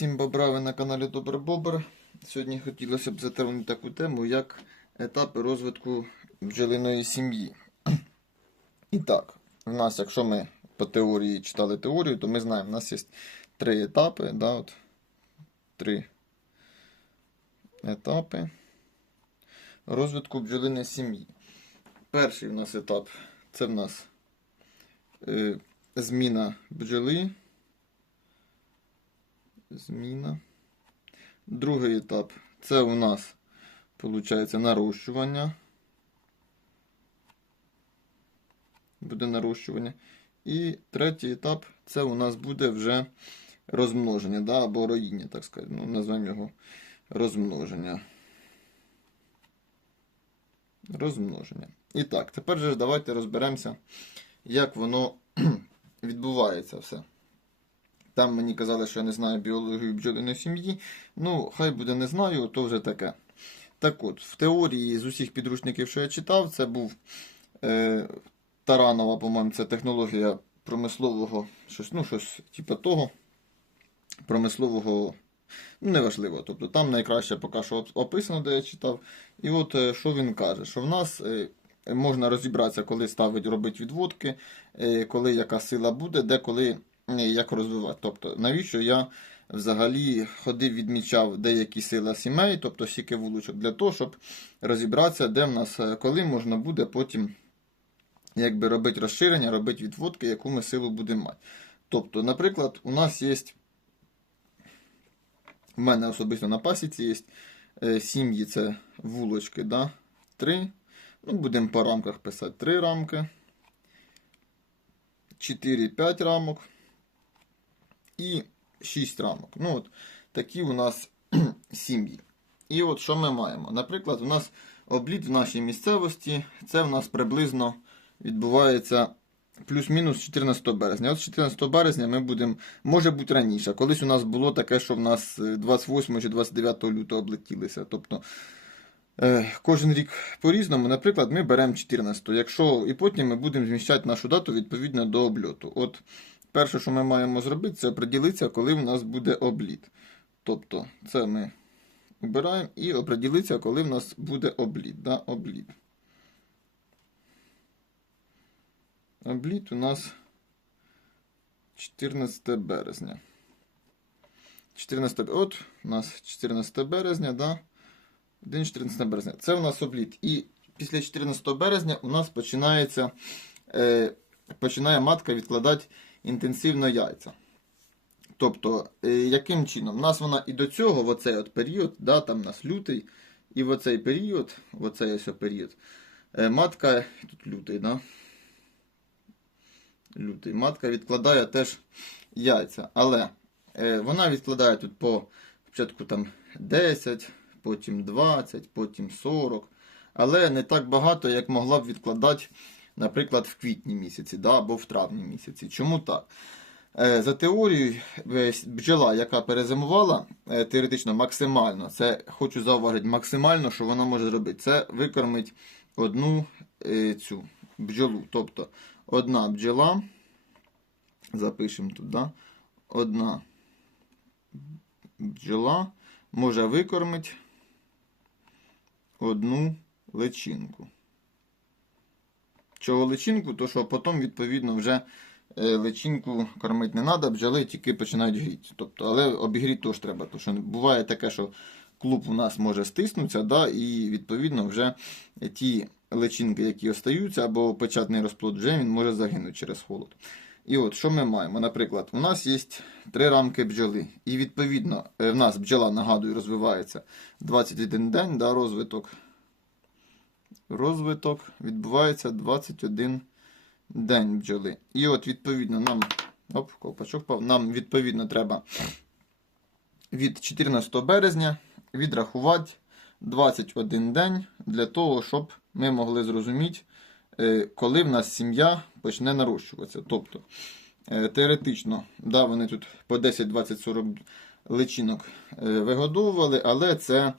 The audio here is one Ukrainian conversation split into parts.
Всім бобрави на каналі Добрий Бобр. Сьогодні хотілося б затронути таку тему, як етапи розвитку бджолиної сім'ї. І так, в нас, якщо ми по теорії читали теорію, то ми знаємо, в нас є три етапи. Да, от, три етапи розвитку бджолиної сім'ї. Перший в нас етап це в нас е, зміна бджоли. Зміна. Другий етап це у нас виходить нарощування. Буде нарощування. І третій етап це у нас буде вже розмноження, да, або роїння, так сказати. Ну, назвемо його розмноження. Розмноження. І так, тепер же давайте розберемося, як воно відбувається все. Там мені казали, що я не знаю біологію бджолиної сім'ї. Ну, хай буде не знаю, то вже таке. Так от, в теорії з усіх підручників, що я читав, це був е, Таранова, по-моєму, це технологія промислового, щось, ну, щось типу того. Промислового, ну, неважливо. Тобто там найкраще поки що описано, де я читав. І от е, що він каже, що в нас. Е, Можна розібратися, коли ставить робить відводки, е, коли яка сила буде, де коли як розвивати. Тобто, навіщо я взагалі ходив, відмічав деякі сили сімей, тобто сіки вуличок, для того, щоб розібратися, де в нас, е, коли можна буде потім якби робити розширення, робити відводки, яку ми силу будемо мати. Тобто, наприклад, у нас є, в мене особисто на пасіці є е, сім'ї, це вулочки, да? три. Ну, будемо по рамках писати три рамки. 4-5 рамок і 6 рамок. Ну, от, Такі у нас сім'ї. І от що ми маємо? Наприклад, у нас обліт в нашій місцевості, це в нас приблизно відбувається плюс-мінус 14 березня. От 14 березня ми будемо, може бути раніше. Колись у нас було таке, що в нас 28 чи 29 лютого облетілися. Тобто е, кожен рік по-різному, наприклад, ми беремо 14, якщо і потім ми будемо зміщати нашу дату відповідно до обльоту. От Перше, що ми маємо зробити, це оприділитися, коли в нас буде обліт. Тобто, це ми обираємо і оприділитися, коли в нас буде обліт. Да? Обліт. Обліт у нас 14 березня. 14, От, у нас 14 березня, да? День 14 березня. Це у нас обліт. І після 14 березня у нас починається, е, починає матка відкладати інтенсивно яйця. Тобто, е, яким чином? У нас вона і до цього, в оцей от період, да, там у нас лютий, і в оцей період, в оцей ось період, е, матка, тут лютий, да? Лютий, матка відкладає теж яйця. Але е, вона відкладає тут по спочатку там 10, потім 20, потім 40. Але не так багато, як могла б відкладати наприклад, в квітні місяці да, або в травні місяці. Чому так? Е, за теорією, бджола, яка перезимувала е, теоретично максимально, це хочу зауважити, максимально, що вона може зробити, це викормить одну е, цю бджолу. Тобто одна бджола, запишемо тут, да, одна бджола може викормити одну личинку. Чого личинку, то що потім, відповідно, вже е, личинку кормити не треба, бджоли тільки починають гріти. Тобто, але обігріти теж треба. Тому що буває таке, що клуб у нас може стиснутися, да, і відповідно вже ті личинки, які остаються, або печатний розплод, вже він може загинути через холод. І от, що ми маємо? Наприклад, у нас є три рамки бджоли. І відповідно, е, в нас бджола, нагадую, розвивається 21 день да, розвиток розвиток відбувається 21 день бджоли. І от, відповідно, нам оп, ковпачок впав, нам відповідно треба від 14 березня відрахувати 21 день для того, щоб ми могли зрозуміти, е, коли в нас сім'я почне нарощуватися. Тобто, е, теоретично, да, вони тут по 10, 20, 40 личинок е, вигодовували, але це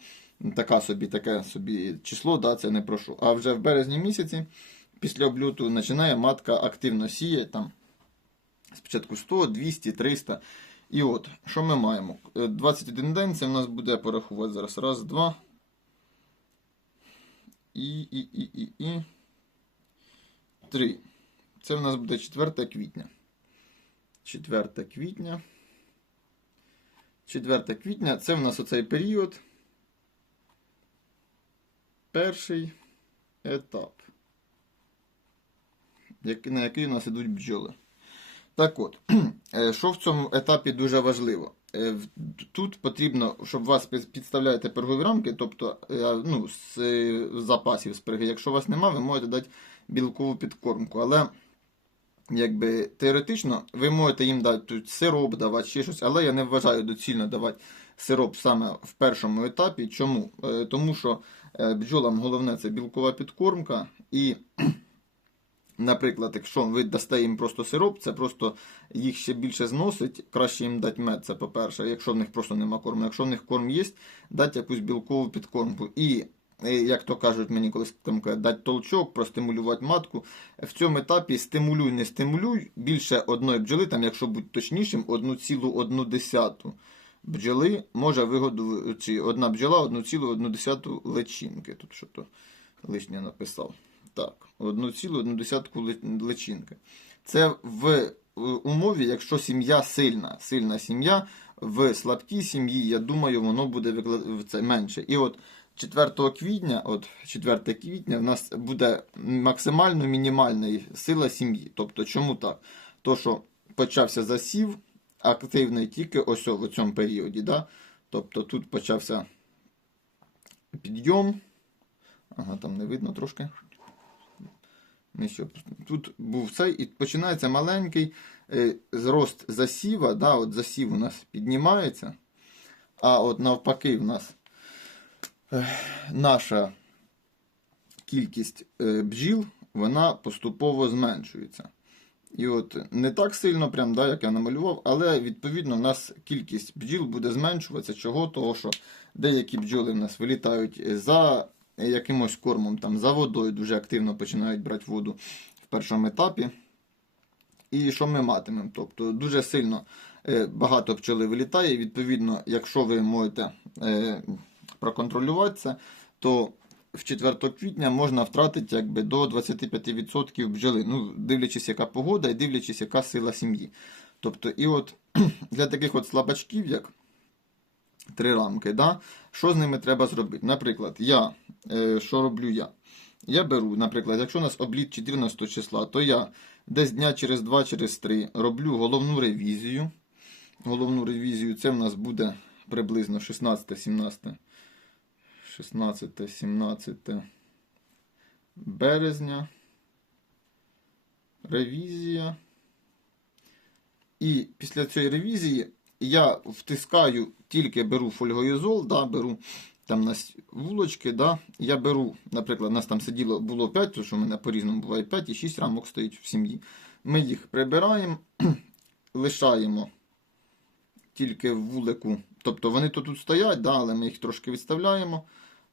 така собі, таке собі число, да, це не прошу. А вже в березні місяці, після облюту, починає матка активно сіяти там спочатку 100, 200, 300. І от, що ми маємо? Е, 21 день це в нас буде порахувати зараз. Раз, два. І, і, і, і, і. Три. Це в нас буде 4 квітня. 4 квітня. 4 квітня це в нас оцей період. Перший етап. На який у нас ідуть бджоли. Так от, е, що в цьому етапі дуже важливо? Е, Тут потрібно, щоб вас підставляєте пергові рамки, тобто е, ну, з запасів сприги. Якщо у вас немає, ви можете дати білкову підкормку. Але якби теоретично ви можете їм дати тут сироп, давати ще щось, але я не вважаю доцільно давати сироп саме в першому етапі. Чому? Тому що бджолам головне це білкова підкормка і. Наприклад, якщо ви дасте їм просто сироп, це просто їх ще більше зносить. Краще їм дати мед, це по-перше, якщо в них просто нема корму. Якщо в них корм є, дати якусь білкову підкормку. І, е, як то кажуть мені, колись там дати толчок, простимулювати матку. В цьому етапі стимулюй, не стимулюй. Більше одної бджоли, там, якщо бути точнішим, одну цілу одну десяту бджоли може вигоду, чи одна бджола одну цілу одну десяту личинки. Тут що то лишнє написав. Так, одну цілу одну десятку ли- личинки. Це в е, умові, якщо сім'я сильна. Сильна сім'я, в слабкій сім'ї, я думаю, воно буде викла- менше. І от 4 квітня, от 4 квітня, в нас буде максимально мінімальна сила сім'ї. Тобто, чому так? То, що почався засів активний тільки ось в цьому періоді. Да? Тобто тут почався підйом. Ага, там не видно трошки. Тут був цей, і починається маленький е, зрост засіва. Да, от засів у нас піднімається. А от навпаки, в нас е, наша кількість е, бджіл, вона поступово зменшується. І от не так сильно, прям, да, як я намалював, але відповідно в нас кількість бджіл буде зменшуватися. Чого? Того, що деякі бджоли в нас вилітають за якимось кормом, там, за водою дуже активно починають брати воду в першому етапі. І що ми матимемо? Тобто дуже сильно е, багато пчоли вилітає. Відповідно, якщо ви можете е, проконтролювати це, то в 4 квітня можна втратити якби, до 25% бджоли. Ну, дивлячись, яка погода і дивлячись, яка сила сім'ї. Тобто, і от для таких от слабачків, як три рамки, да, що з ними треба зробити? Наприклад, я, е, що роблю я? Я беру, наприклад, якщо у нас обліт 14 числа, то я десь дня через 2, через 3 роблю головну ревізію. Головну ревізію це в нас буде приблизно 16-17. 16-17 березня. Ревізія. І після цієї ревізії я втискаю, тільки беру фольгоізол, да, беру там у нас вулочки, да, я беру, наприклад, у нас там сиділо було 5, тому що в мене по-різному буває 5 і 6 рамок стоїть в сім'ї. Ми їх прибираємо, лишаємо тільки в вулику. Тобто вони то тут стоять, да, але ми їх трошки відставляємо.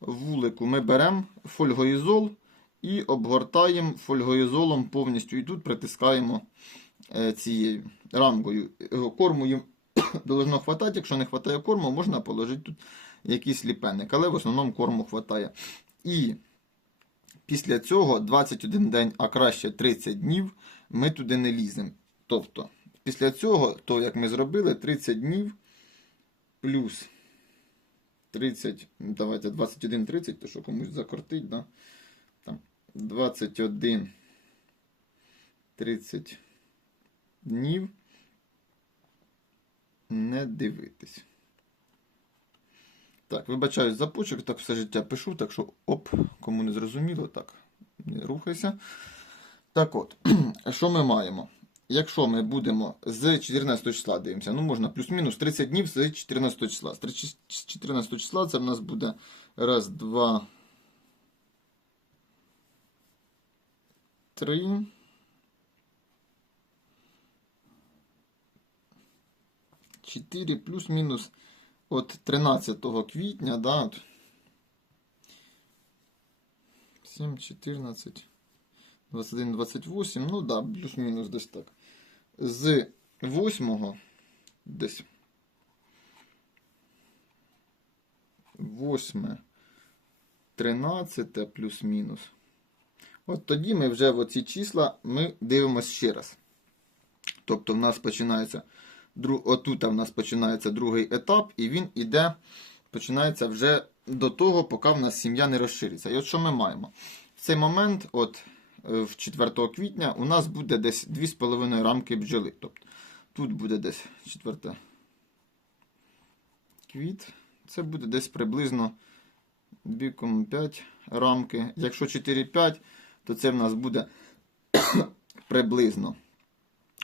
Вулику ми беремо фольгоізол і обгортаємо фольгоізолом повністю. І тут притискаємо е, цією рамкою. Е, Корму їм должно хватати. Якщо не вистачає корму, можна положити тут якийсь ліпенник. Але в основному корму вистачає. І після цього 21 день, а краще 30 днів, ми туди не ліземо. Тобто, після цього, то як ми зробили, 30 днів плюс 30, ну, давайте 21, 30, то що комусь закортить, да? Там 21, 30 днів не дивитись. Так, вибачаюсь за почерк, так все життя пишу, так що оп, кому не зрозуміло, так, не рухайся. Так от, що ми маємо? Якщо ми будемо з 14 числа дивимося, ну можна плюс-мінус 30 днів з 14 числа. З 14 числа це в нас буде раз, два, три. Чотири плюс-мінус от 13 квітня, да, от 7, 14, 21, 28, ну да, плюс-мінус десь так. З 8 десь 8, 13 плюс-мінус. От тоді ми вже в оці числа ми дивимося ще раз. Тобто в нас починається отут в нас починається другий етап, і він іде, починається вже до того, поки в нас сім'я не розшириться. І от що ми маємо? В цей момент, от в 4 квітня, у нас буде десь 2,5 рамки бджоли. Тобто тут буде десь 4 квіт. Це буде десь приблизно 2,5 рамки. Якщо 4,5, то це в нас буде приблизно.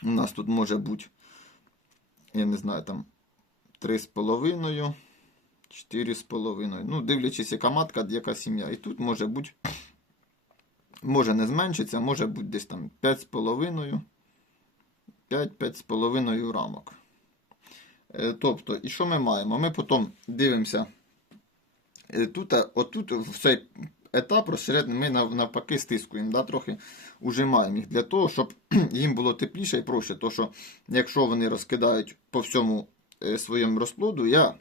У нас тут може бути, я не знаю, там 3,5, 4,5. Ну, дивлячись, яка матка, яка сім'я. І тут може бути, може не зменшиться, може бути десь там 5,5, 5-5,5 рамок. Е, Тобто, і що ми маємо? Ми потім дивимося. е, Тут, е, отут в цей етап розширяти ми навпаки стискуємо, да, трохи ужимаємо їх для того, щоб їм було тепліше і проще. То що якщо вони розкидають по всьому своєму розплоду, я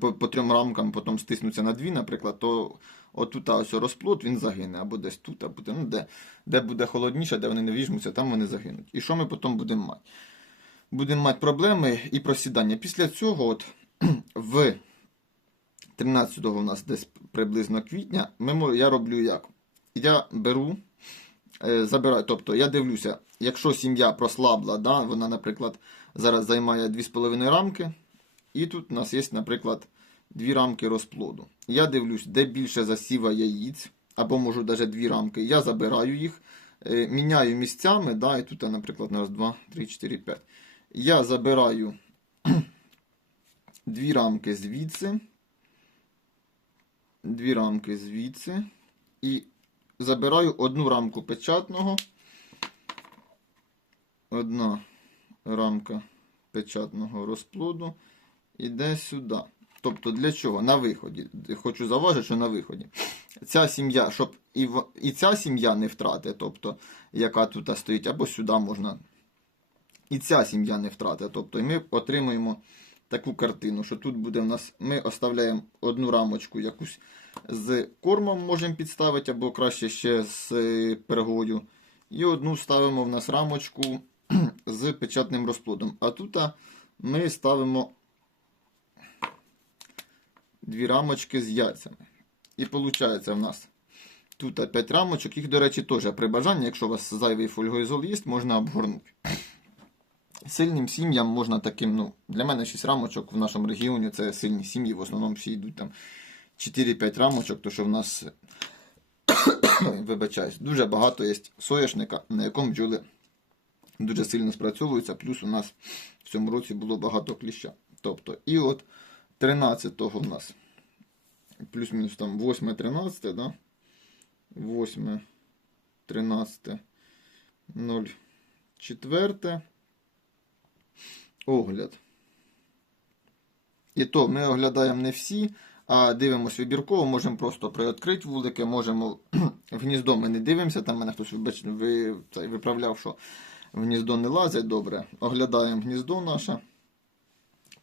по, по трьом рамкам потім стиснуться на дві, наприклад, то отут ось розплод він загине, або десь тут, або ну, де, де буде холодніше, де вони не віжмуться, там вони загинуть. І що ми потім будемо мати? Будемо мати проблеми і просідання. Після цього, от в 13-го у нас десь приблизно квітня, ми, я роблю як? Я беру, е, забираю, тобто я дивлюся, якщо сім'я прослабла, да, вона, наприклад, зараз займає 2,5 рамки, і тут у нас є, наприклад, 2 рамки розплоду. Я дивлюсь, де більше засіва яїць, або можу навіть 2 рамки, я забираю їх, е, міняю місцями, да, і тут, наприклад, раз, 2, 3, 4, 5. Я забираю 2 рамки звідси, дві рамки звідси і забираю одну рамку печатного. Одна рамка печатного розплоду іде сюди. Тобто для чого? На виході. Хочу зауважити, що на виході. Ця сім'я, щоб і, і ця сім'я не втратить, тобто, яка тут стоїть, або сюди можна. І ця сім'я не втратить. Тобто, і ми отримуємо таку картину, що тут буде в нас. Ми оставляємо одну рамочку якусь з кормом можемо підставити, або краще ще з е, пергою. І одну ставимо в нас рамочку з печатним розплодом. А тут ми ставимо дві рамочки з яйцями. І виходить в нас тут 5 рамочок. Їх, до речі, теж при бажанні, якщо у вас зайвий фольгоізол є, можна обгорнути. Сильним сім'ям можна таким, ну, для мене 6 рамочок в нашому регіоні це сильні сім'ї, в основному всі йдуть там 4-5 рамочок, то що в нас, вибачаюсь, дуже багато є соняшника, на якому бджоли дуже сильно спрацьовуються, плюс у нас в цьому році було багато кліща. Тобто, і от 13-го в нас, плюс-мінус там 8-13, да? 8, 13, 0, 4, огляд. І то ми оглядаємо не всі, а дивимося вибірково, можемо просто приоткрити вулики, можемо в гніздо ми не дивимося, там мене хтось вибач, ви, виправляв, що в гніздо не лазять, добре. Оглядаємо гніздо наше.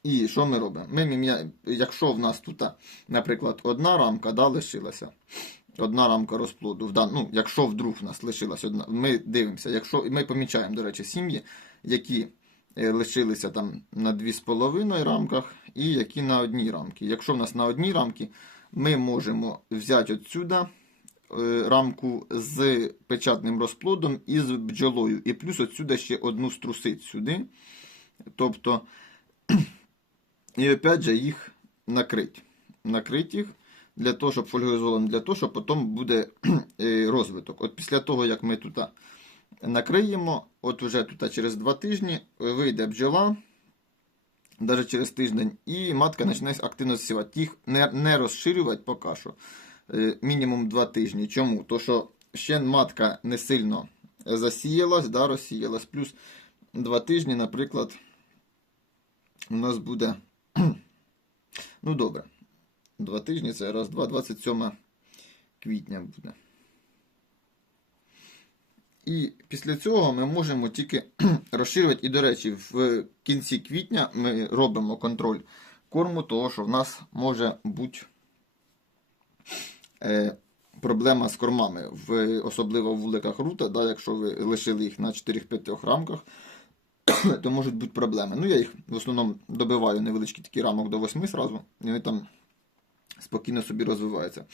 І що ми робимо? Ми, якщо в нас тут, наприклад, одна рамка да, лишилася, одна рамка розплоду, ну, якщо вдруг в нас лишилась одна, ми дивимося, якщо ми помічаємо, до речі, сім'ї, які е, лишилися там на 2,5 рамках і які на одній рамці. Якщо в нас на одній рамці, ми можемо взяти отсюда е, рамку з печатним розплодом і з бджолою. І плюс отсюда ще одну струсить сюди. Тобто, і опять же їх накрить. Накрить їх для того, щоб фольгоізолом, для того, щоб потім буде е, розвиток. От після того, як ми тут накриємо, от уже тут через два тижні вийде бджола, навіть через тиждень, і матка почне активно засівати. Їх не, не розширювати поки що. Е, Мінімум два тижні. Чому? То що ще матка не сильно засіялась, да, розсіялась. Плюс два тижні, наприклад, у нас буде. Ну, добре. Два тижні це раз, два, 27 квітня буде. І після цього ми можемо тільки розширювати. І, до речі, в кінці квітня ми робимо контроль корму, того що в нас може бути е, проблема з кормами, в, особливо в вуликах рута, да, якщо ви лишили їх на 4-5 рамках, то можуть бути проблеми. Ну, я їх в основному добиваю невеличкі такі рамок до 8 зразу, і вони там спокійно собі розвиваються.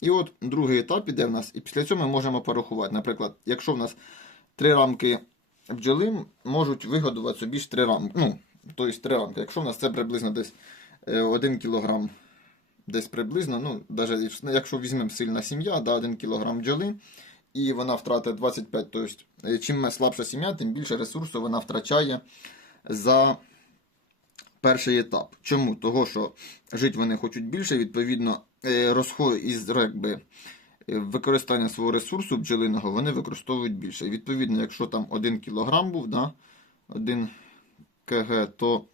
І от другий етап іде в нас, і після цього ми можемо порахувати. Наприклад, якщо в нас три рамки бджоли можуть вигодувати собі ж три рамки. Ну, тобто три рамки. Якщо в нас це приблизно десь 1 кг, десь приблизно, ну, навіть якщо візьмемо сильна сім'я, да, 1 кг бджоли, і вона втратить 25, тобто е, чим слабша сім'я, тим більше ресурсу вона втрачає за перший етап. Чому? Того, що жити вони хочуть більше, відповідно, е, розход із якби, е, використання свого ресурсу бджолиного вони використовують більше. Відповідно, якщо там 1 кг був, да, 1 кг, то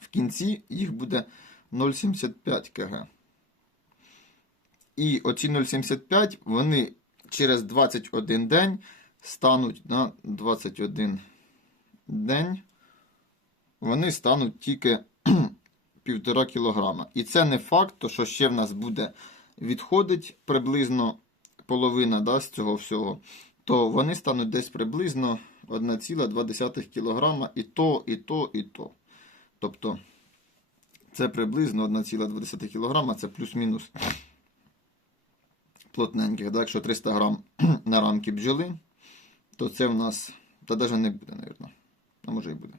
в кінці їх буде 0,75 кг. І оці 0,75 вони через 21 день стануть на 21 день. Вони стануть тільки 1,5 кг. І це не факт, то що ще в нас буде відходить приблизно половина да, з цього всього, то вони стануть десь приблизно 1,2 кг і то, і то, і то. Тобто це приблизно 1,2 кг, це плюс-мінус плотненьких. Якщо 300 грам на рамки бджоли, то це в нас, та навіть не буде, мабуть. А може і буде.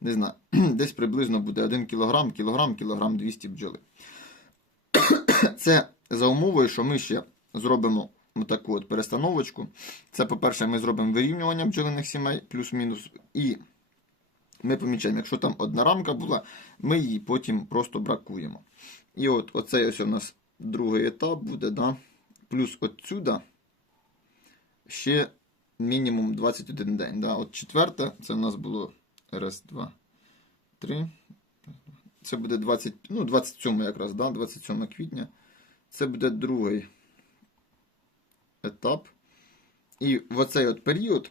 Не знаю, десь приблизно буде 1 кг, кілограм, кілограм 200 бджоли. Це за умовою, що ми ще зробимо таку от перестановочку. Це, по-перше, ми зробимо вирівнювання бджолиних сімей, плюс-мінус. І ми помічаємо, якщо там одна рамка була, ми її потім просто бракуємо. І от оцей ось у нас другий етап буде, да? Плюс отсюда ще мінімум 21 день. Да? От четверте, це в нас було раз, два, три. Це буде 20, ну, 27 якраз, да? 27 квітня. Це буде другий етап. І в оцей от період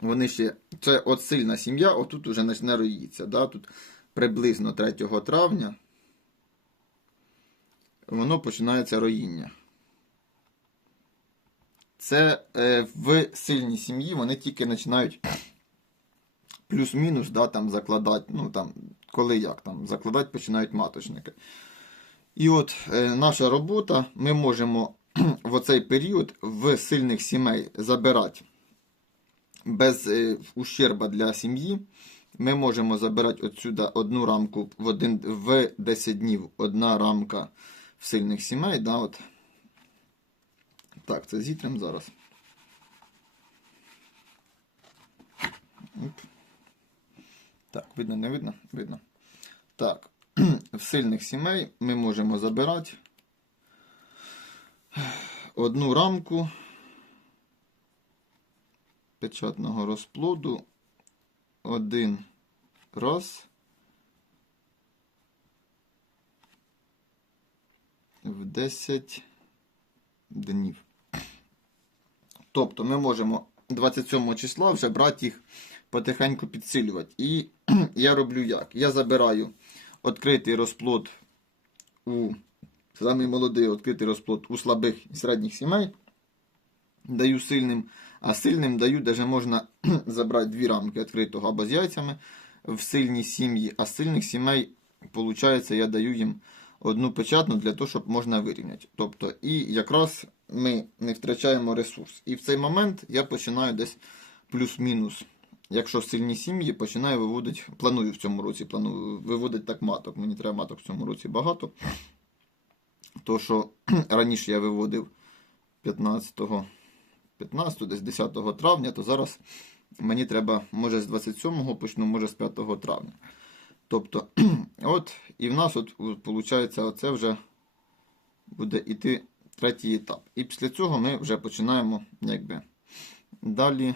вони ще. Це от сильна сім'я, отут уже почне роїться. Да? Тут приблизно 3 травня воно починається роїння. Це е, в сильній сім'ї вони тільки починають плюс-мінус да, там закладати, ну там, коли як там, закладати починають маточники. І от е, наша робота, ми можемо в оцей період в сильних сімей забирати без е, ущерба для сім'ї. Ми можемо забирати отсюди одну рамку в один, в 10 днів, одна рамка в сильних сімей. Да, от. Так, це зітрем зараз. Оп. Так, видно, не видно? Видно. Так, в сильних сімей ми можемо забирати одну рамку печатного розплоду один раз в 10 днів. Тобто ми можемо 27 числа вже брати їх потихеньку підсилювати. І я роблю як? Я забираю відкритий розплод у самий молодий відкритий розплод у слабих і середніх сімей. Даю сильним, а сильним даю, де можна забрати дві рамки відкритого або з яйцями в сильні сім'ї, а сильних сімей, виходить, я даю їм одну печатну для того, щоб можна вирівняти. Тобто, і якраз ми не втрачаємо ресурс. І в цей момент я починаю десь плюс-мінус. Якщо сильні сім'ї, починаю виводити, планую в цьому році, планую виводити так маток. Мені треба маток в цьому році багато. То, що раніше я виводив 15, 15 десь 10 травня, то зараз мені треба, може, з 27 почну, може з 5 травня. Тобто, от, і в нас, от, виходить, оце вже буде йти третій етап. І після цього ми вже починаємо, якби, далі.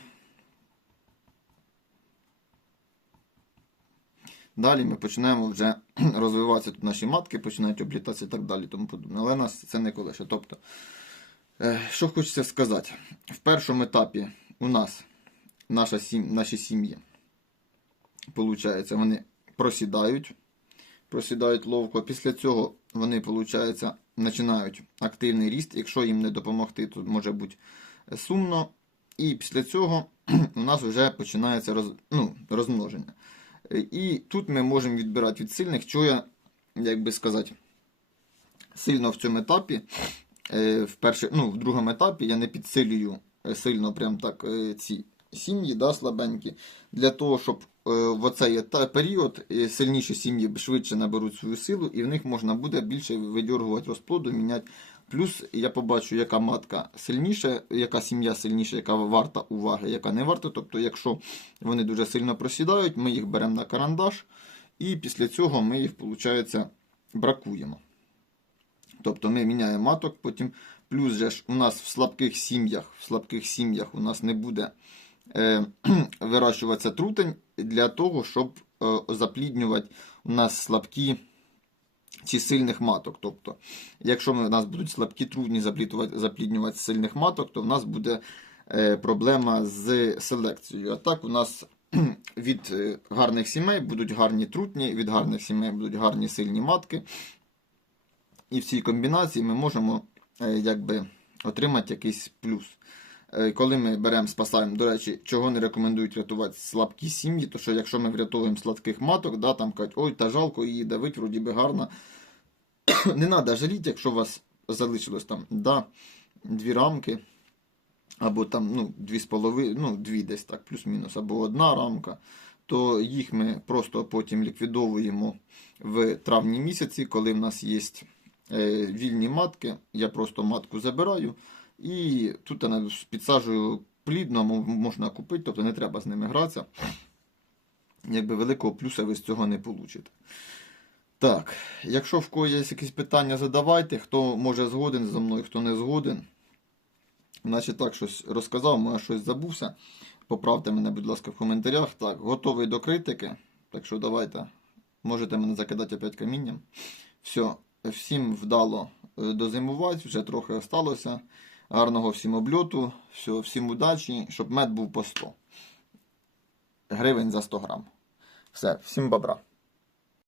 Далі ми починаємо вже розвиватися тут наші матки, починають облітатися і так далі. Тому подобне. Але нас це не колише. Тобто Е, Що хочеться сказати? В першому етапі у нас наша сім, наші сім'ї, виходить, вони просідають, просідають ловко. Після цього вони, виходить, починають активний ріст. Якщо їм не допомогти, то може бути сумно. І після цього у нас вже починається роз, ну, розмноження. Е, І тут ми можемо відбирати від сильних, що я, як би сказати, сильно в цьому етапі. е, В, перший, ну, в другому етапі я не підсилюю е, сильно прям так е, ці сім'ї да, слабенькі, для того, щоб е, в оцей період е, сильніші сім'ї швидше наберуть свою силу, і в них можна буде більше видергувати розплоду, міняти. Плюс я побачу, яка матка сильніша, яка сім'я сильніша, яка варта уваги, яка не варта. Тобто, якщо вони дуже сильно просідають, ми їх беремо на карандаш, і після цього ми їх, виходить, бракуємо. Тобто ми міняємо маток, потім плюс же ж у нас в слабких сім'ях, в слабких сім'ях у нас не буде вирощуватися трутень для того, щоб е, запліднювати у нас слабкі ці сильних маток. Тобто, якщо у нас будуть слабкі трудні запліднювати, сильних маток, то в нас буде е, проблема з селекцією. А так у нас від е, гарних сімей будуть гарні трутні, від гарних сімей будуть гарні сильні матки. І в цій комбінації ми можемо е, якби, отримати якийсь плюс. Е, Коли ми беремо, спасаємо, до речі, чого не рекомендують рятувати слабкі сім'ї, то що якщо ми врятовуємо сладких маток, да, там кажуть, ой, та жалко її давить, вроді би гарно. не треба жаліти, якщо у вас залишилось там да, дві рамки, або там ну, дві з полови, ну, дві десь так, плюс-мінус, або одна рамка, то їх ми просто потім ліквідовуємо в травні місяці, коли в нас є е, вільні матки. Я просто матку забираю і тут я підсаджую плідно, можна купити, тобто не треба з ними гратися. Якби великого плюса ви з цього не получите. Так, якщо в кого є якісь питання, задавайте. Хто може згоден зі мною, хто не згоден. Значить так щось розказав, може щось забувся. Поправте мене, будь ласка, в коментарях. Так, готовий до критики. Так що давайте. Можете мене закидати опять камінням. Все, всім вдало е, дозимувати, вже трохи осталося. Гарного всім обльоту, все, всім удачі, щоб мед був по 100 гривень за 100 грам. Все, всім бобра.